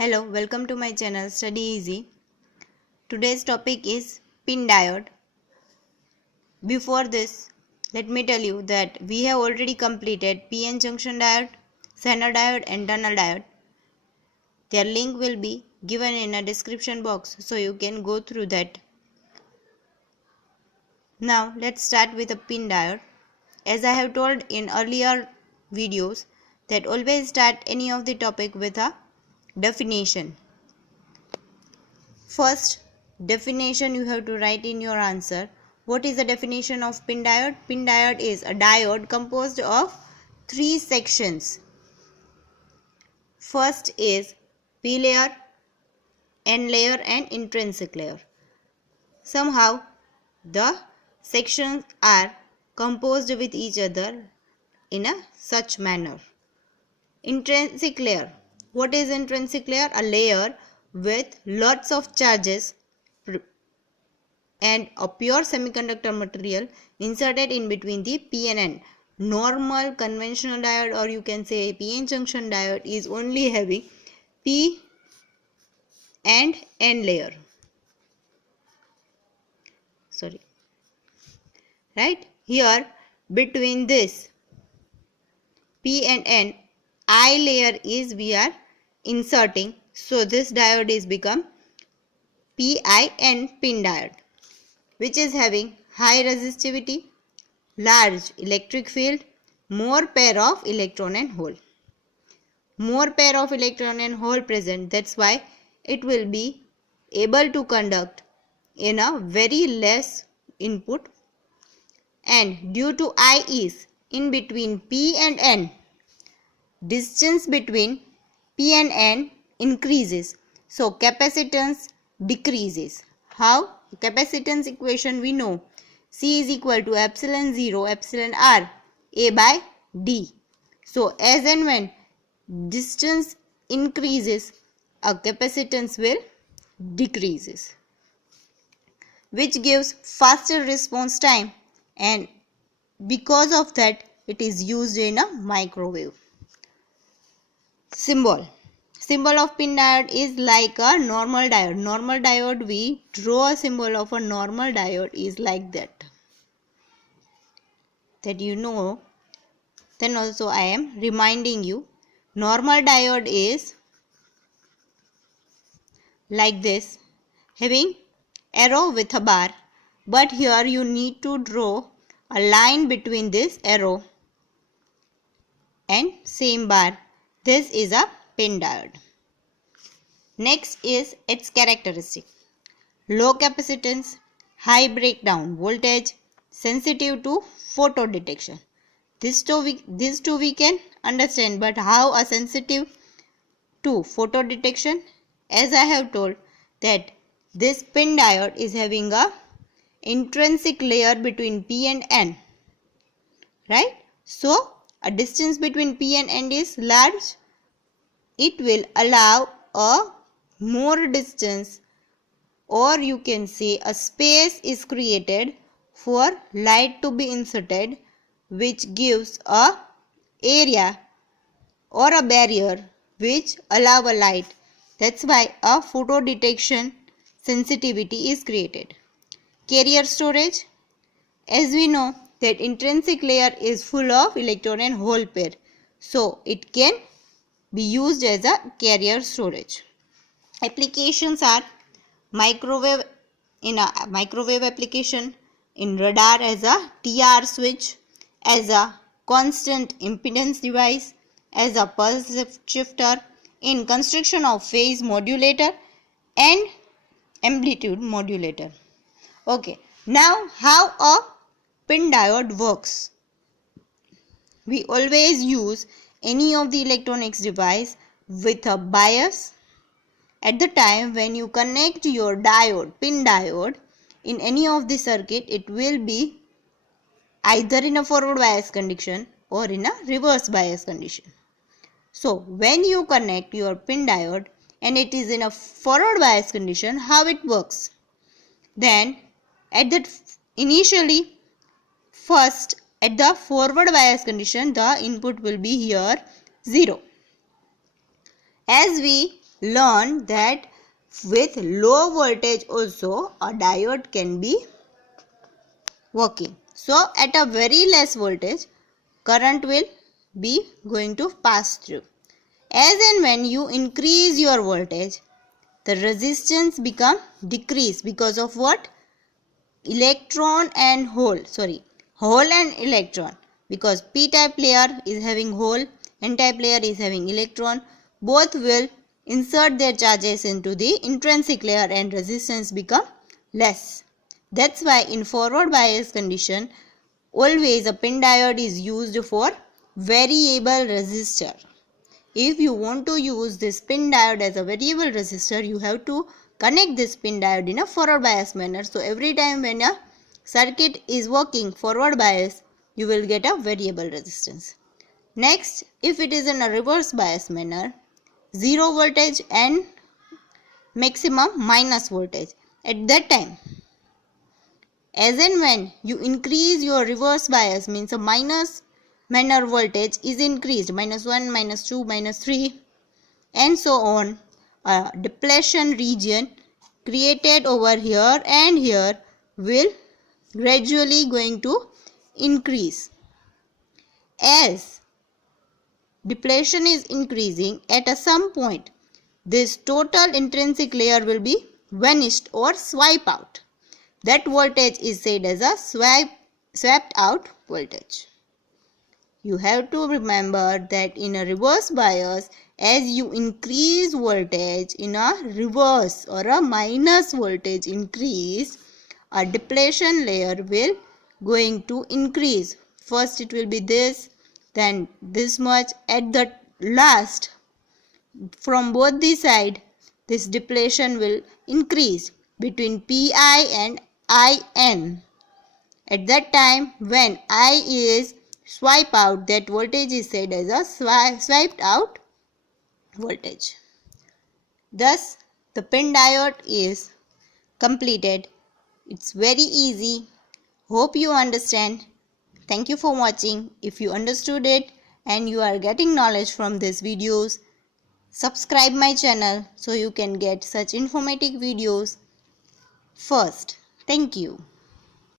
Hello, welcome to my channel Study Easy. Today's topic is pin diode. Before this, let me tell you that we have already completed PN junction diode, Zener diode and tunnel diode. Their link will be given in a description box so you can go through that. Now let's start with a pin diode. As I have told in earlier videos that always start any of the topic with a definition. First definition you have to write in your answer. What is the definition of pin diode? Pin diode is a diode composed of three sections. First is P layer, N layer and intrinsic layer. Somehow the sections are composed with each other in a such manner. Intrinsic layer. What is intrinsic layer? A layer with lots of charges and a pure semiconductor material inserted in between the P and N. Normal conventional diode, or you can say PN junction diode, is only having P and N layer. Right? Here between this P and N, I layer is we are inserting. So this diode is become PIN pin diode, which is having high resistivity, large electric field, more pair of electron and hole. More pair of electron and hole present, that's why it will be able to conduct in a very less input, and due to I is in between P and N, distance between P and N increases, so capacitance decreases. How? Capacitance equation we know, C is equal to epsilon 0 epsilon R A by D. So as and when distance increases, a capacitance will decreases, which gives faster response time, and because of that it is used in a microwave. Symbol of pin diode is like a normal diode. Normal diode, we draw a symbol of a normal diode is like that. That you know. Then also I am reminding you, normal diode is like this, having arrow with a bar, but here you need to draw a line between this arrow and same bar. This is a pin diode. Next is its characteristic. Low capacitance, high breakdown voltage, sensitive to photo detection. These two we can understand, but how a sensitive to photo detection? As I have told that this pin diode is having a intrinsic layer between P and N. Right? So a distance between P and N is large. It will allow a more distance, or you can say a space is created for light to be inserted, which gives a area or a barrier which allow a light. That's why a photo detection sensitivity is created. Carrier storage. As we know that intrinsic layer is full of electron and hole pair, so it can be used as a carrier storage. Applications are microwave, in a microwave application, in radar as a TR switch, as a constant impedance device, as a pulse shifter, in construction of phase modulator and amplitude modulator. Okay, now how a pin diode works. We always use any of the electronics device with a bias. At the time when you connect your diode, pin diode, in any of the circuit, it will be either in a forward bias condition or in a reverse bias condition. So when you connect your pin diode and it is in a forward bias condition, how it works? Then at that initially, first at the forward bias condition, the input will be here 0. As we learned that with low voltage also a diode can be working. So at a very less voltage, current will be going to pass through. As and when you increase your voltage, the resistance become decrease because of what? Electron and hole. Hole and electron. Because p-type layer is having hole, n-type layer is having electron. Both will insert their charges into the intrinsic layer and resistance become less. That's why in forward bias condition, always a pin diode is used for variable resistor. If you want to use this pin diode as a variable resistor, you have to connect this pin diode in a forward bias manner. So every time when a circuit is working forward bias, you will get a variable resistance. Next, if it is in a reverse bias manner, 0 voltage and maximum minus voltage. At that time, as and when you increase your reverse bias, means a minus manner voltage is increased, minus 1, minus 2, minus 3 and so on, a depletion region created over here and here will gradually going to increase. As depletion is increasing, at some point this total intrinsic layer will be vanished or swipe out. That voltage is said as a swept out voltage. You have to remember that in a reverse bias, as you increase voltage in a reverse or a minus voltage increase, a depletion layer will going to increase. First it will be this, then this much. At the last, from both the side, this depletion will increase between Pi and In. At that time, when I is swipe out, that voltage is said as a swiped out voltage. Thus, the pin diode is completed. It's very easy. Hope you understand. Thank you for watching. If you understood it and you are getting knowledge from these videos, subscribe my channel so you can get such informative videos first. Thank you.